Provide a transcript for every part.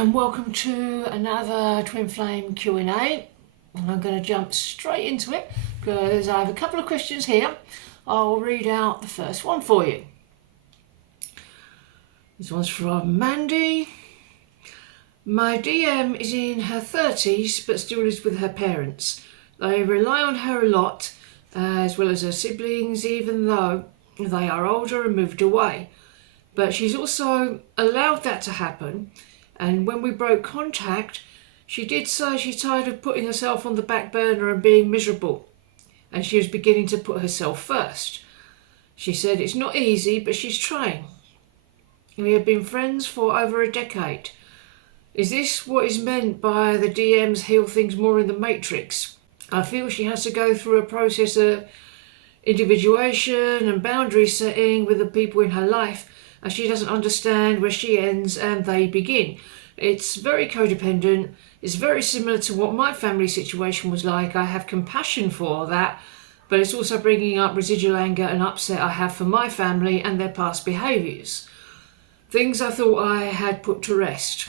and welcome to another Twin Flame Q&A, and I'm going to jump straight into it because I have a couple of questions here. I'll read out the first one for you. This one's from Mandy. My DM is in her 30s but still lives with her parents. They rely on her a lot, as well as her siblings, even though they are older and moved away. But she's also allowed that to happen, and when we broke contact, she did say she's tired of putting herself on the back burner and being miserable, and she was beginning to put herself first. She said it's not easy, but she's trying. We have been friends for over a decade. Is this what is meant by the DMs heal things more in the Matrix? I feel she has to go through a process of individuation and boundary setting with the people in her life, and she doesn't understand where she ends and they begin. It's very codependent. It's very similar to what my family situation was like. I have compassion for that, but it's also bringing up residual anger and upset I have for my family and their past behaviours. Things I thought I had put to rest.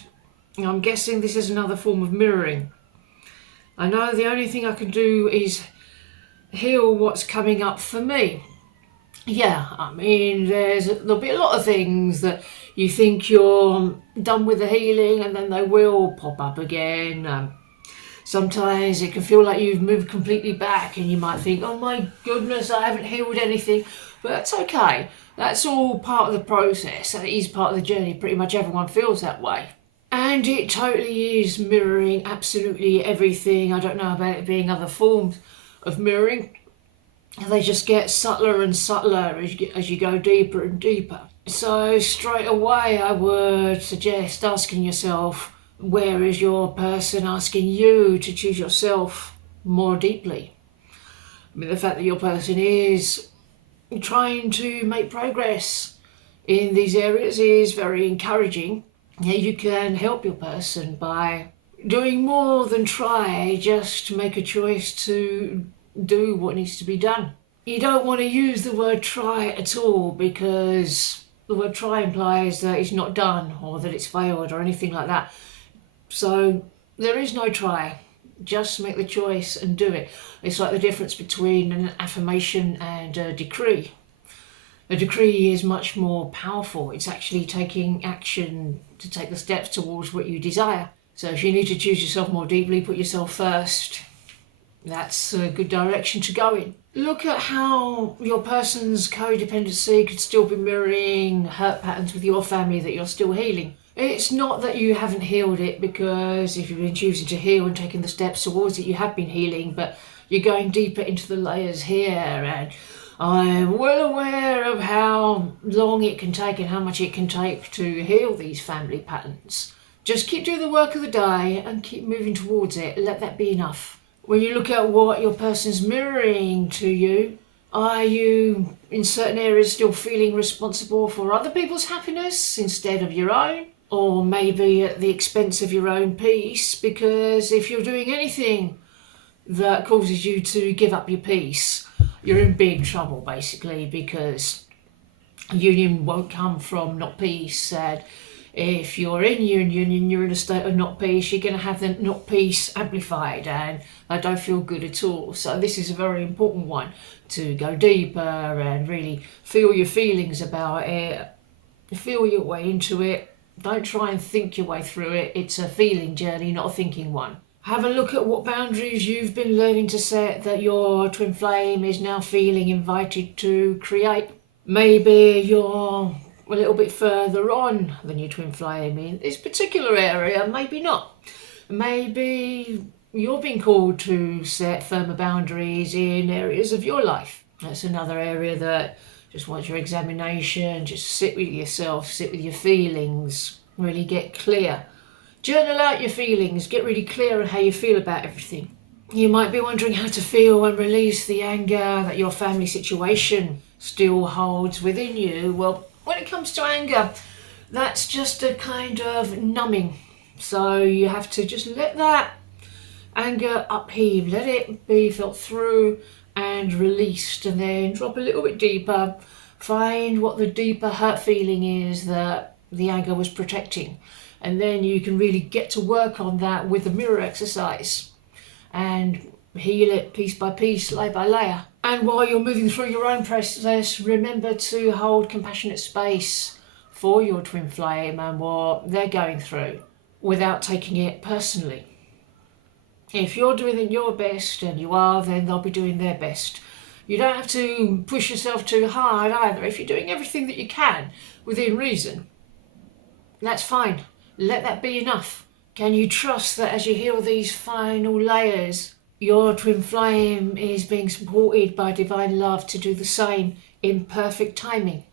I'm guessing this is another form of mirroring. I know the only thing I can do is heal what's coming up for me. Yeah, I mean, there'll be a lot of things that you think you're done with the healing and then they will pop up again. Sometimes it can feel like you've moved completely back and you might think, oh my goodness, I haven't healed anything. But that's okay. That's all part of the process. That is part of the journey. Pretty much everyone feels that way. And it totally is mirroring absolutely everything. I don't know about it being other forms of mirroring. They just get subtler and subtler as you go deeper and deeper. So straight away I would suggest asking yourself, where is your person asking you to choose yourself more deeply? I mean, the fact that your person is trying to make progress in these areas is very encouraging. Yeah, you can help your person by doing more than try, just make a choice to do what needs to be done. You don't want to use the word try at all, because the word try implies that it's not done or that it's failed or anything like that. So there is no try. Just make the choice and do it. It's like the difference between an affirmation and a decree. A decree is much more powerful. It's actually taking action to take the steps towards what you desire. So if you need to choose yourself more deeply, put yourself first. That's a good direction to go in. Look at how your person's codependency could still be mirroring hurt patterns with your family that you're still healing. It's not that you haven't healed it, because if you've been choosing to heal and taking the steps towards it, you have been healing, but you're going deeper into the layers here, and I'm well aware of how long it can take and how much it can take to heal these family patterns. Just keep doing the work of the day and keep moving towards it. Let that be enough. When you look at what your person's mirroring to you, are you in certain areas still feeling responsible for other people's happiness instead of your own? Or maybe at the expense of your own peace? Because if you're doing anything that causes you to give up your peace, you're in big trouble basically, because union won't come from not peace. And if you're in union and you're in a state of not peace, you're going to have the not peace amplified, and I don't feel good at all. So this is a very important one, to go deeper and really feel your feelings about it, feel your way into it. Don't try and think your way through it. It's a feeling journey, not a thinking one. Have a look at what boundaries you've been learning to set that your twin flame is now feeling invited to create. Maybe you're a little bit further on than your twin flame in this particular area, maybe not. Maybe you're being called to set firmer boundaries in areas of your life. That's another area that just wants your examination. Just sit with yourself, sit with your feelings, really get clear. Journal out your feelings, get really clear on how you feel about everything. You might be wondering how to feel and release the anger that your family situation still holds within you. Well, when it comes to anger, that's just a kind of numbing. So you have to just let that anger upheave, let it be felt through and released, and then drop a little bit deeper. Find what the deeper hurt feeling is that the anger was protecting, And then you can really get to work on that with the mirror exercise and heal it piece by piece, layer by layer. And while you're moving through your own process, remember to hold compassionate space for your twin flame and what they're going through without taking it personally. If you're doing your best, and you are, then they'll be doing their best. You don't have to push yourself too hard either. If you're doing everything that you can within reason, that's fine. Let that be enough. Can you trust that as you heal these final layers, your twin flame is being supported by divine love to do the same in perfect timing?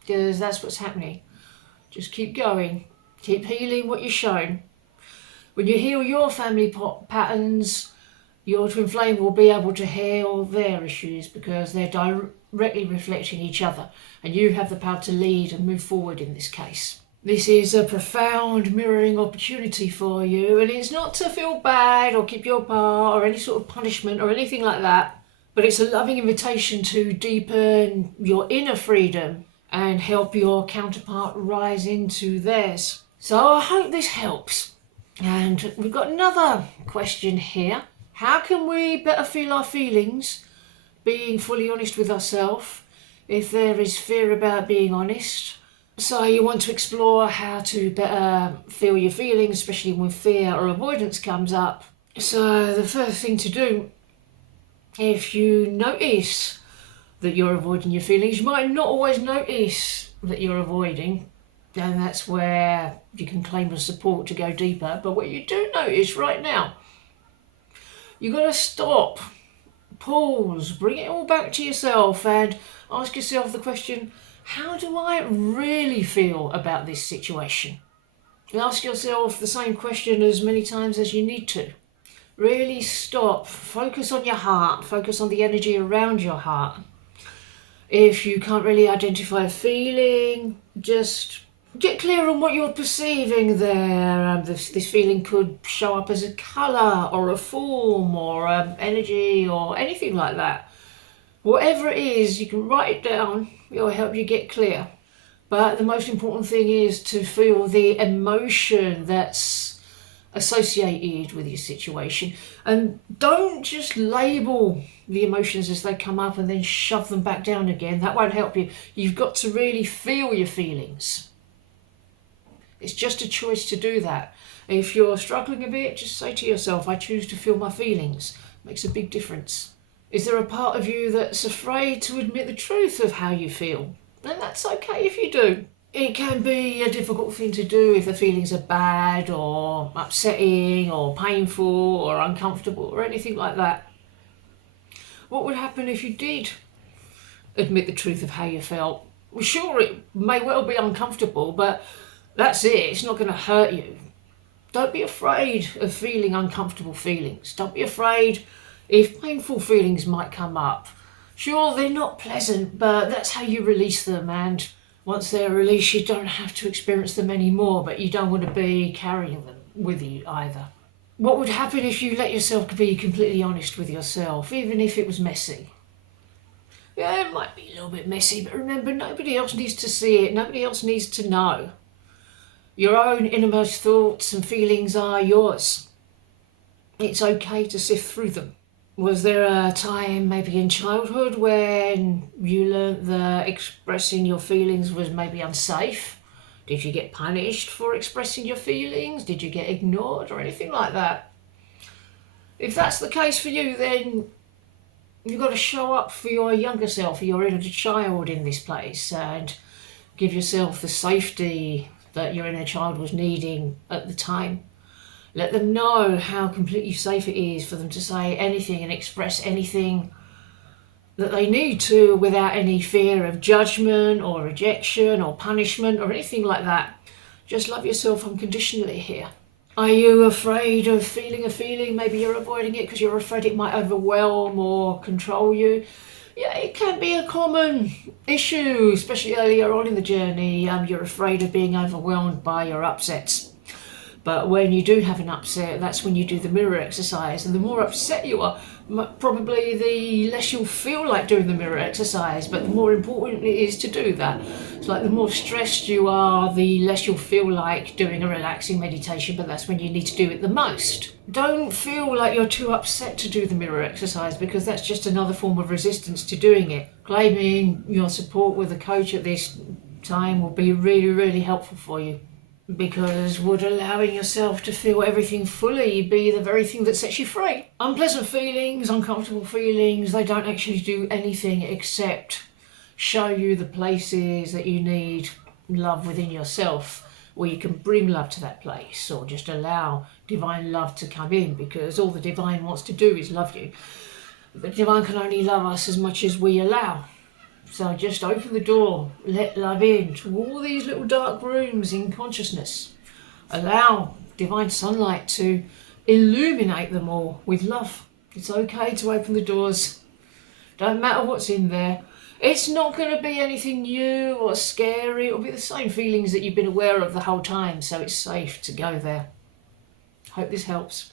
Because that's what's happening. Just keep going. Keep healing what you're shown. When you heal your family patterns, your twin flame will be able to heal their issues because they're directly reflecting each other, and you have the power to lead and move forward in this case. This is a profound mirroring opportunity for you, and it's not to feel bad or keep you apart or any sort of punishment or anything like that, but it's a loving invitation to deepen your inner freedom and help your counterpart rise into theirs. So I hope this helps. And we've got another question here. How can we better feel our feelings, being fully honest with ourselves, if there is fear about being honest? So you want to explore how to better feel your feelings, especially when fear or avoidance comes up. So the first thing to do, if you notice that you're avoiding your feelings, you might not always notice that you're avoiding, and that's where you can claim the support to go deeper. But what you do notice right now, you've got to stop, pause, bring it all back to yourself and ask yourself the question, how do I really feel about this situation? And ask yourself the same question as many times as you need to. Really stop, focus on your heart, focus on the energy around your heart. If you can't really identify a feeling, just get clear on what you're perceiving there. This feeling could show up as a colour or a form or energy or anything like that. Whatever it is, you can write it down. It'll help you get clear. But the most important thing is to feel the emotion that's associated with your situation. And don't just label the emotions as they come up and then shove them back down again. That won't help you. You've got to really feel your feelings. It's just a choice to do that. If you're struggling a bit, just say to yourself, I choose to feel my feelings. It makes a big difference. Is there a part of you that's afraid to admit the truth of how you feel? And that's okay if you do. It can be a difficult thing to do if the feelings are bad or upsetting or painful or uncomfortable or anything like that. What would happen if you did admit the truth of how you felt? Well, sure, it may well be uncomfortable, but that's it. It's not going to hurt you. Don't be afraid of feeling uncomfortable feelings. Don't be afraid if painful feelings might come up. Sure, they're not pleasant, but that's how you release them. And once they're released, you don't have to experience them anymore, but you don't want to be carrying them with you either. What would happen if you let yourself be completely honest with yourself, even if it was messy? Yeah, it might be a little bit messy, but remember, nobody else needs to see it. Nobody else needs to know. Your own innermost thoughts and feelings are yours. It's okay to sift through them. Was there a time maybe in childhood when you learnt that expressing your feelings was maybe unsafe? Did you get punished for expressing your feelings? Did you get ignored or anything like that? If that's the case for you, then you've got to show up for your younger self, for your inner child in this place, and give yourself the safety that your inner child was needing at the time. Let them know how completely safe it is for them to say anything and express anything that they need to without any fear of judgment or rejection or punishment or anything like that. Just love yourself unconditionally here. Are you afraid of feeling a feeling? Maybe you're avoiding it because you're afraid it might overwhelm or control you. Yeah, it can be a common issue, especially earlier on in the journey. You're afraid of being overwhelmed by your upsets. But when you do have an upset, that's when you do the mirror exercise. And the more upset you are, probably the less you'll feel like doing the mirror exercise. But the more important it is to do that. It's like the more stressed you are, the less you'll feel like doing a relaxing meditation. But that's when you need to do it the most. Don't feel like you're too upset to do the mirror exercise, because that's just another form of resistance to doing it. Claiming your support with a coach at this time will be really, really helpful for you, because would allowing yourself to feel everything fully be the very thing that sets you free? Unpleasant feelings, uncomfortable feelings, they don't actually do anything except show you the places that you need love within yourself, where you can bring love to that place, or just allow divine love to come in, because all the divine wants to do is love you. The divine can only love us as much as we allow. So just open the door, let love in to all these little dark rooms in consciousness. Allow divine sunlight to illuminate them all with love. It's okay to open the doors. Don't matter what's in there. It's not going to be anything new or scary. It'll be the same feelings that you've been aware of the whole time, so it's safe to go there. Hope this helps.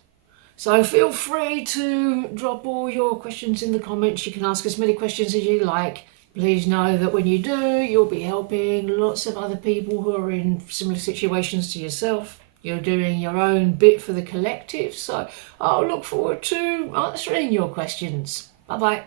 So feel free to drop all your questions in the comments. You can ask as many questions as you like. Please know that when you do, you'll be helping lots of other people who are in similar situations to yourself. You're doing your own bit for the collective, so I'll look forward to answering your questions. Bye-bye.